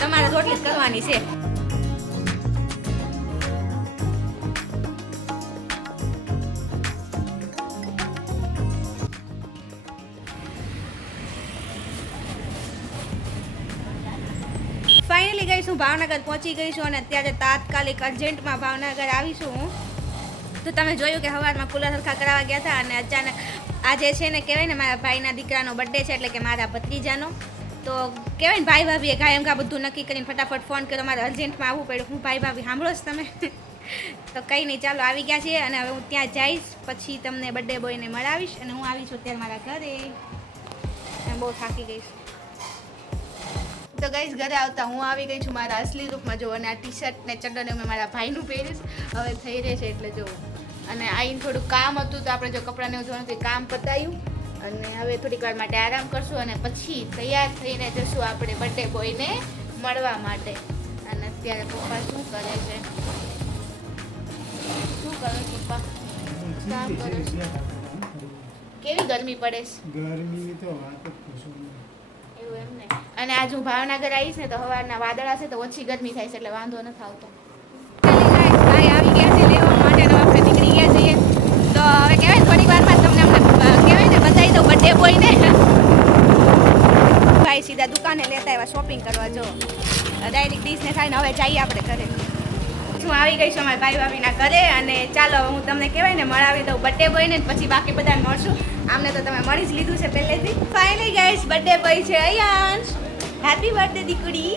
તમારે રોટલી કરવાની છે. ફાઇનલી ગઈ છું ભાવનગર પહોંચી ગઈ છું અને અત્યારે તાત્કાલિક અર્જન્ટમાં ભાવનગર આવીશું હું. તો તમે જોયું કે સવારમાં કુલર સરખા કરાવવા ગયા હતા અને અચાનક આજે છે ને કહેવાય ને મારા ભાઈના દીકરાનો બર્થડે છે એટલે કે મારા ભત્રીજાનો. તો કહેવાય ને ભાઈ ભાભીએ કાંઈ એમ બધું નક્કી કરીને ફટાફટ ફોન કર્યો મારે અર્જન્ટમાં આવવું પડ્યું. હું ભાઈ ભાભી સાંભળો જ તમે. તો કંઈ નહીં ચાલો આવી ગયા છીએ અને હવે હું ત્યાં જઈશ પછી તમને બર્થડે બોયને મળાવીશ અને હું આવી છું અત્યારે મારા ઘરે. બહુ થાકી ગઈશ. તો ગાઈસ ઘરે આવતા હું આવી ગઈ છું મારા અસલી રૂપમાં જો અને આ ટી શર્ટ ને ચડ્ડો મેં મારા ભાઈનું પહેરીશ હવે થઈ રહે છે એટલે જો. અને આઈને થોડું કામ હતું તો આપણે જો કપડાને ધોવાનું હતું કામ પતાવ્યું અને હવે થોડીક વાર માટે આરામ કરશું અને પછી તૈયાર થઈને જશું આપણે બર્થડે બોયને મળવા માટે. અને અત્યારે પપ્પા શું કરે છે? શું કરે પપ્પા? કામ કરે છે. કેવી ગરમી પડે છે? ગરમી તો વાત જ પૂછો નહીં. એવું એમ ને. અને આજ હું ભાવનગર આવીશ ને તો સવારના વાદળા છે તો ઓછી ગરમી થાય છે એટલે વાંધો નથી આવતો. ભાઈ આવી ગયા છે લેવા માટે તો આપણે નીકળી ગયા છીએ. તો હવે કહેવાય ને થોડીક વારમાં તમને કહેવાય ને બતાવી દઉં બર્થડે બોયને. ભાઈ સીધા દુકાને લેતા આવ્યા શોપિંગ કરવા જો ડાયરેક્ટ ડીશને થાય ને હવે જઈએ આપણે ઘરે. હું આવી ગઈ છું અમારા ભાઈ ભાભીના ઘરે અને ચાલો હું તમને કહેવાય ને મળાવી દઉં બર્થડે બોયને પછી બાકી બધાને મળશું. આમને તો તમે મળી જ લીધું છે પહેલેથી. ફાઇનલી ગાઈસ બર્થડે બોય છે અયાંશ. Happy birthday Dikdi.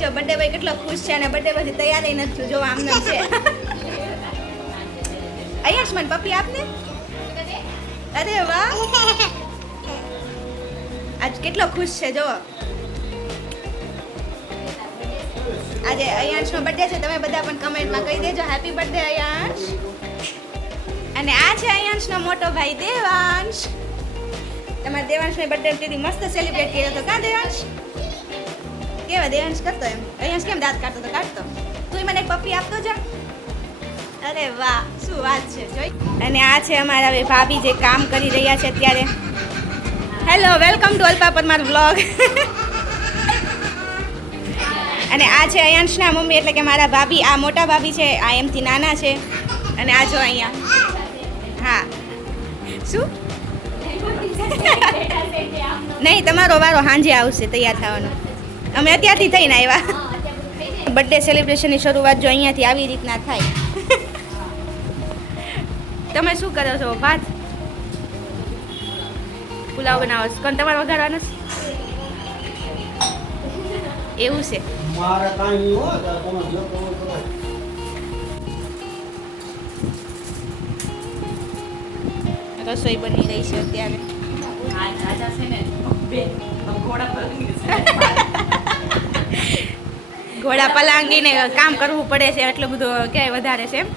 જો બર્થડે બોય કેટલો ખુશ છે અને બર્થડે પછી તૈયાર નથી થયું જો આમને છે. અયાંશ મને પપ્પી આપને. અરે વાહ આજ કેટલો ખુશ છે જો. આજે અયાંશનો બર્થડે છે તમે બધા પણ કમેન્ટમાં કહી દેજો હેપી બર્થડે અયાંશ. અને આ છે અયાંશનો મોટો ભાઈ દેવાંશ. તમારા દેવાંશનો બર્થડે તેથી મસ્ત સેલિબ્રેટ કર્યો હતો કા દેવાંશ? કેવા દેવાંશ કરતો એમ અયાંશ કેમ દાંત કાઢતો તો કાઢતો. તું મને એક પપ્પી આપતો જા. અરે વાહ શું વાત છે જોઈ. અને આ છે અમારા હવે ભાભી જે કામ કરી રહ્યા છે અત્યારે. Hello welcome to Alpa Parmar vlog. અને આ છે અયાંશના મમ્મી એટલે કે મારા ભાભી. આ મોટા ભાભી છે આ એમથી નાના છે. અને આ જો અહીંયા હા શું નહીં તમારો વારો સાંજે આવશે તૈયાર થવાનો. અમે અત્યારથી થઈને આવ્યા. બર્થડે સેલિબ્રેશનની શરૂઆત જો અહીંયાથી આવી રીતના થાય. તમે શું કરો છો? ભાત પુલાવ બનાવો છો? કોણ તમારે વઘારવાના છે? એવું છે. મારા કાંઈ હો તમે જો કરો રસોઈ બની રહી છે અત્યારે. ઘોડા પલાંગીને કામ કરવું પડે છે એટલું બધું ક્યાંય વધારે છે એમ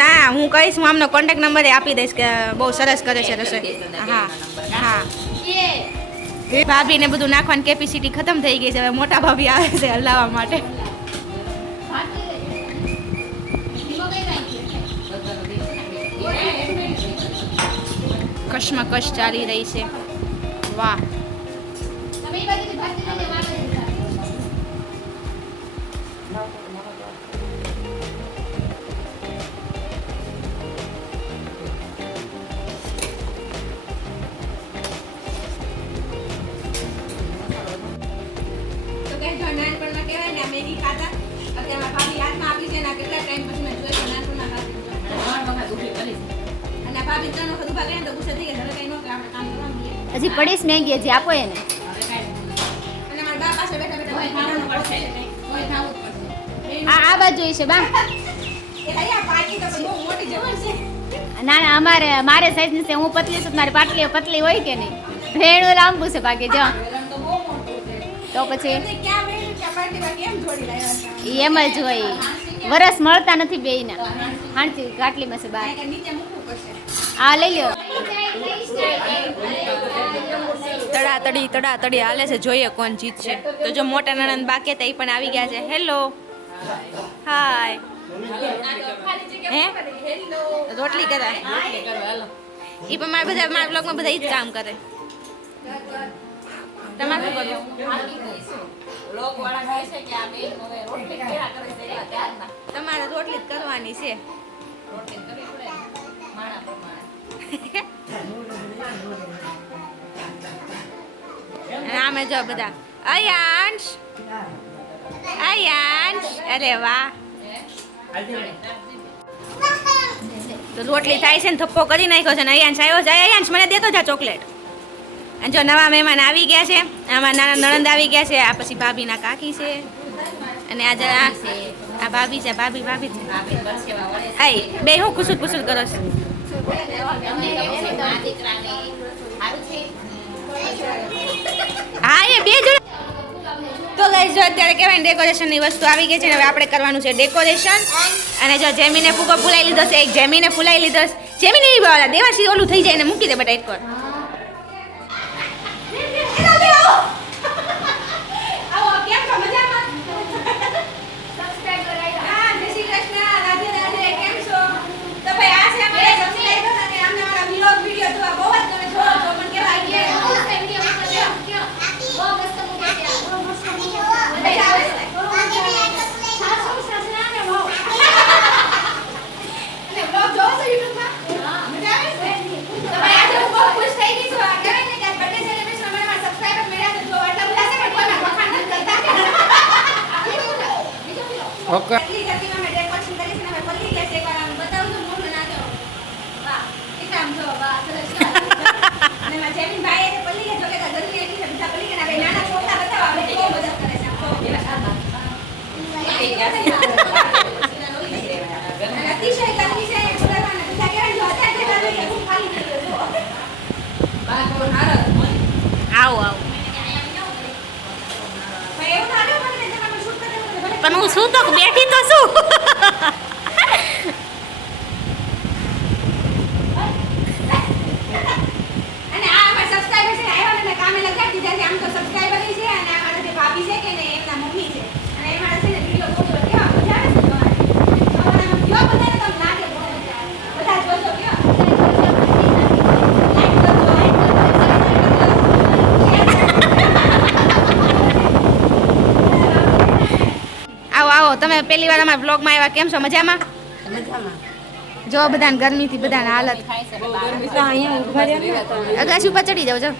ના હું કહીશ હું આમનો કોન્ટેક્ટ નંબર આપી દઈશ કે બહુ સરસ કરે છે રસોઈ. હા હા ભાભીને બધું નાખવાની કેપેસિટી ખતમ થઈ ગઈ છે હવે મોટા ભાભી આવે છે હલાવવા માટે. કશમકશ ચાલી રહી છે. વાહ નાનપણમાં કહેવાય ને મેગી ખાતા અત્યારે ભાભી હાથમાં આપી છે ને કેટલા ટાઈમ પછી મેં જોયું નાનપણમાં ખાતી અને ભાભી ત્રણ વખત ઉભા કર્યા તો ગુસ્સે થઈ ગયા હવે કઈ ન આપણે કામ કરવાનું હજી પડીશ મેગી હજી આપો એને. અને મારા બા પાસે બેઠા બેઠા કોઈ ખાવાનું પડશે કોઈ ખાવું જ પડશે. આ બાજુ છે બા. એ અહીંયા પાર્ટી તો બહુ મોટી જબર છે. ના ના અમારે મારે સાઈઝ ની છે હું પતલી છું મારી પાટલી પતલી હોય કે નહીં ભેણું લાંબુ છે બાકી જો તો પછી એમ જ હોય. વરસ મળતા નથી બેયના હાણથી ગાટલીમાં છે બહાર. આ લઈ લો. તડાતડી હાલે છે જોઈએ કોણ જીતશે. તો જો મોટા નણંદ બાકી હતા એ પણ આવી ગયા છે. હેલો હાય હે રોટલી કરાય એ પણ મારા બધા મારા બ્લોગમાં બધા ઈ જ કામ કરે. તમારે શું કરવું? તમારે રોટલી જ કરવાની છે. અને આમે જો બધા અયાંશ અરે વાહ. તો રોટલી થાય છે ને થપ્પો કરી નાખ્યો છે ને અયાંશ આવ્યો છે. અયાંશ મને દેતો જા ચોકલેટ. અને જો નવા મહેમાન આવી ગયા છે. આમાં નાના નણંદ આવી ગયા છે. આ પછી ભાભીના કાકી છે અને આ જરા આ ભાભી છે. ભાભી છે. આઈ બે હું કુસુર પુસુર કરો છો. હા એ બે જોડે. તો ગાઈસ જો અત્યારે કહેવાય ને ડેકોરેશનની વસ્તુ આવી ગઈ છે ને હવે આપણે કરવાનું છે ડેકોરેશન. અને જો જેમીને ફૂગો ફૂલાઈ લીધો છે. એક જેમીને ફૂલાઈ લીધો છે. જેમીને એ વાળા દેવાશી ઓલું થઈ જાય ને મૂકી દે બેટા એક વાર. ઓકે આવો પણ હું શું તો બેઠી તો શું. અને આ અમારા સબસ્ક્રાઇબર છે આવ્યા ને કામે લગાડી દીધા છે. આમ તો સબસ્ક્રાઇબર છે અને આ મારા જે ભાભી છે કે ને એમના મમ્મી છે અને એ મારા છે ને વિડિયો જોજો કેવા મજા આવે છે જોવાની. જો બધાને તમને લાગે બહુ મજા આવે. બધા જોજો કેવા આવો તમે પહેલી વાર અમારા બ્લોગમાં આવ્યા. કેમ છો? મજામાં? જો બધાને ગરમીથી બધાને હાલત. અગાસી ઉપર ચડી જાવ. જો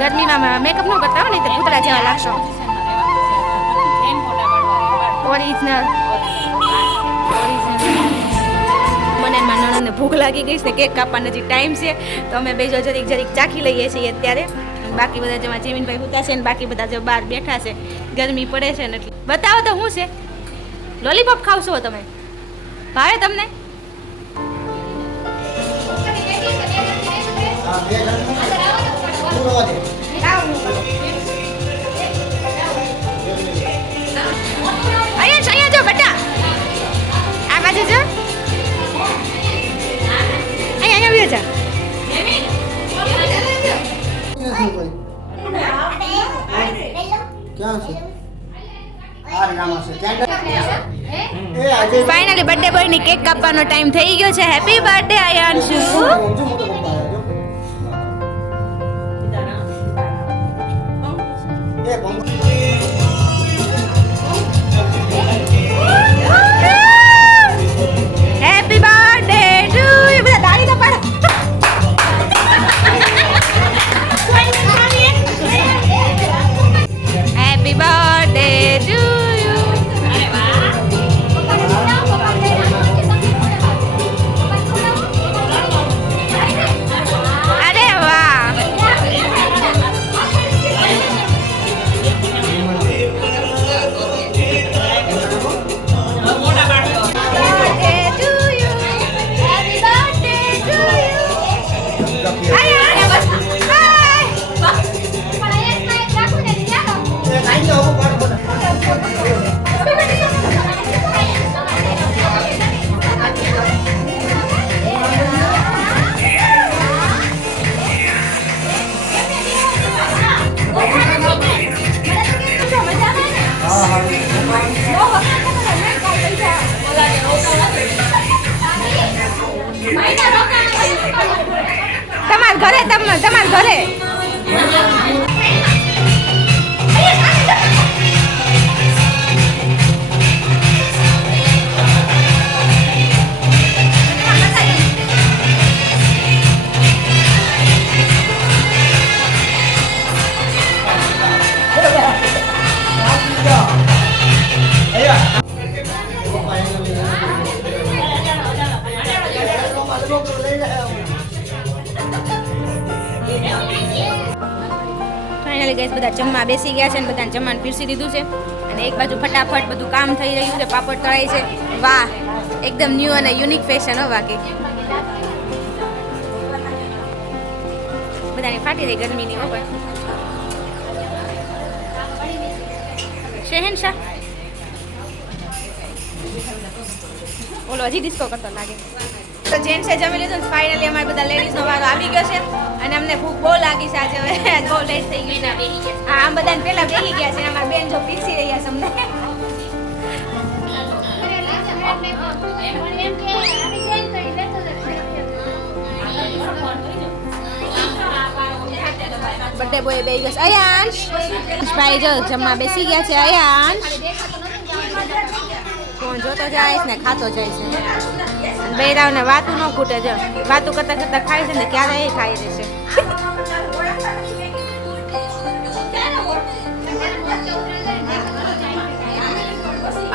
ગરમીમાં મેકઅપ ન કરતા હોય ને તો પૂતળા જેવા લાગશો. ઓરિજિનલ મને મારા નણંદને ભૂખ લાગી ગઈ છે. કેક કાપવાનો હજી ટાઈમ છે તો અમે બે જો જરીક ચાખી લઈએ છીએ અત્યારે. બાકી બધા જેમાં જેમીનભાઈ હુતા છે ને બાકી બધા જો બહાર બેઠા છે. ગરમી પડે છે ને એટલે બતાવો તો શું છે. લોલીપોપ ખાવશો તમે? ભાવે તમને? અહીંયા જો બેટા આ બાજુ જો અહીંયા આવ્યો જા. ફાઇનલી બર્થડે બોય ની કેક કાપવાનો ટાઈમ થઈ ગયો છે. Happy birthday Ayanshu. Happy birthday to you. બધા તાળી તો પાડો. Happy birthday to you. અરે વાહ. ફાઇનલી ગાઈસ બધા જમવા બેસી ગયા છે અને બધાને જમવાનું પીરસી દીધું છે અને એક બાજુ ફટાફટ બધું કામ થઈ રહ્યું છે, પાપડ તળાય છે. વાહ, એકદમ ન્યૂ અને યુનિક ફેશન હો બાકી. બધાની ફાટી રહી ગરમીની હો ભાઈ. શહેનશાહ બોલો, હજી ડિસ્કો કરતો લાગે. તો જેન્ટ્સે જમી લીધું ને ફાઇનલી અમારે બધા લેડીઝનો વારો આવી ગયો છે અને અમને ભૂખ બહુ લાગી છે આજે. હવે બહુ લેટ થઈ ગઈ છે. હા, આમ બધાને પહેલા બેસી ગયા છે. અમારા બેન જો પીરસી રહ્યા છે અમને. બર્થડે બોય બેસી ગયો છે. અયાંશ ભાઈ જો જમવા બેસી ગયા છે. અયાંશ ફોન જોતો જાય ને ખાતો જાય છે. બૈરાવને વાતું ન ખૂટે, જો વાતું કરતા કરતા ખાય છે ને ક્યારે એ ખાઈ રહેશે.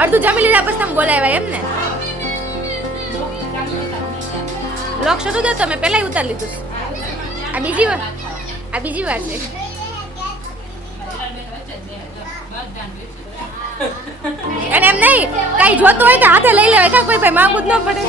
અડધું જમી લીધા પછી તમે બોલાવ્યા એમ ને? લોક શરૂ થયો તમે પહેલા ઉતાર લીધું. આ બીજી વાર છે. અને એમ નહીં, કઈ જોતું હોય તો હાથે લઈ લેવાય. કા કોઈ ભાઈ માંગવું જ ન પડે.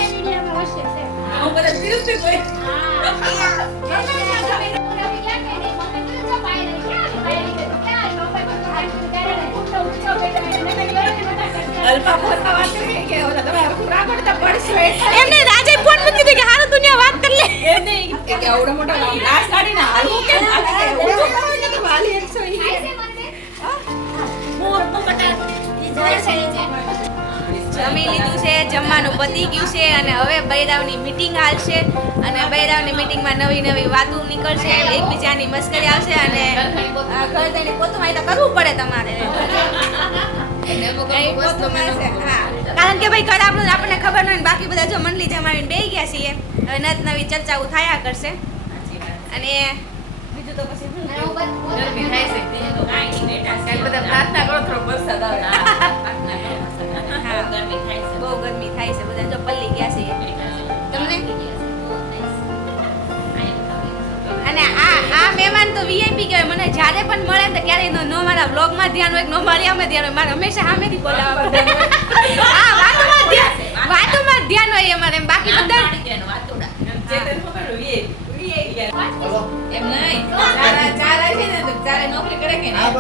એમને રાજે ફોન મૂકી દીધી કે હારું દુનિયા વાત કરી લે. એ નહીં કે આવડો મોટો ગ્લાસ કાઢીને હાલવું કે જમી લીધું છે, જમવાનું પતી ગયું છે અને હવે બૈરાવની મીટિંગ હાલશે અને બૈરાવની મીટિંગમાં નવી નવી વાતો નીકળશે, એકબીજાની મસ્કરી આવશે અને ઘર જઈને પોતું તો કરવું પડે તમારે. કારણ કે ભાઈ ઘર આપણું આપણને ખબર ન હોય ને બાકી બધા જો મંડળી જમાવીને બેસી ગયા છીએ. હવે નત નવી ચર્ચાઓ થયા કરશે અને બીજું તો પછી પ્રાર્થના કરો થોડો વરસાદ આવે. બહુ ગરમી થાય છે. બધા જો પલ્લી ગયા છે તમને. અને આ મહેમાન તો વીઆઈપી કહેવાય. મને જ્યારે પણ મળે ને ક્યારેય નો મારા વ્લોગમાં ધ્યાન હોય નો મારી આમે ધ્યાન હોય. મારે હંમેશા સામેથી બોલાવવા પડે. હા, વાતોમાં ધ્યાન હોય અમારે. એમ બાકી બધા એમ નહીં. ચારા છે ને તો ચારે નોકરી કરે કે નહીં.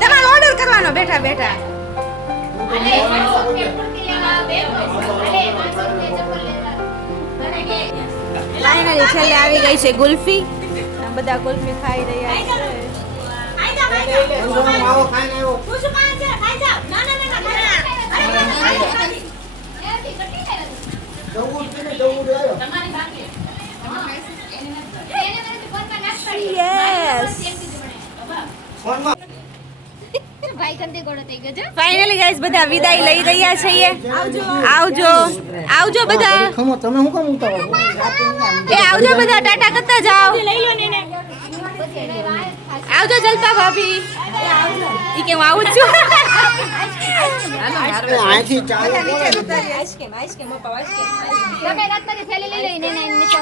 તમારે ઓર્ડર કરવાનો બેઠા બેઠા. ફાઇનલી છેલ્લે આવી ગઈ છે ગુલ્ફી. બધા ગુલ્ફી ખાઈ રહ્યા છે. આવો ખાઈને આવ્યો. જવું જ આવ્યો. યસ. ફાઇનલી ગાઈસ બધા વિદાય લઈ રહ્યા છીએ. આવજો આવજો બધા. ખમો તમે હું કામ ઉતાવો? એ આવજો બધા, ટાટા કરતા જાઓ. આવજો જલપા ભાભી. ઈ કે હું આવું જ છું. આથી ચાલો તમે રાત થેલી લઈ લઈને નીચે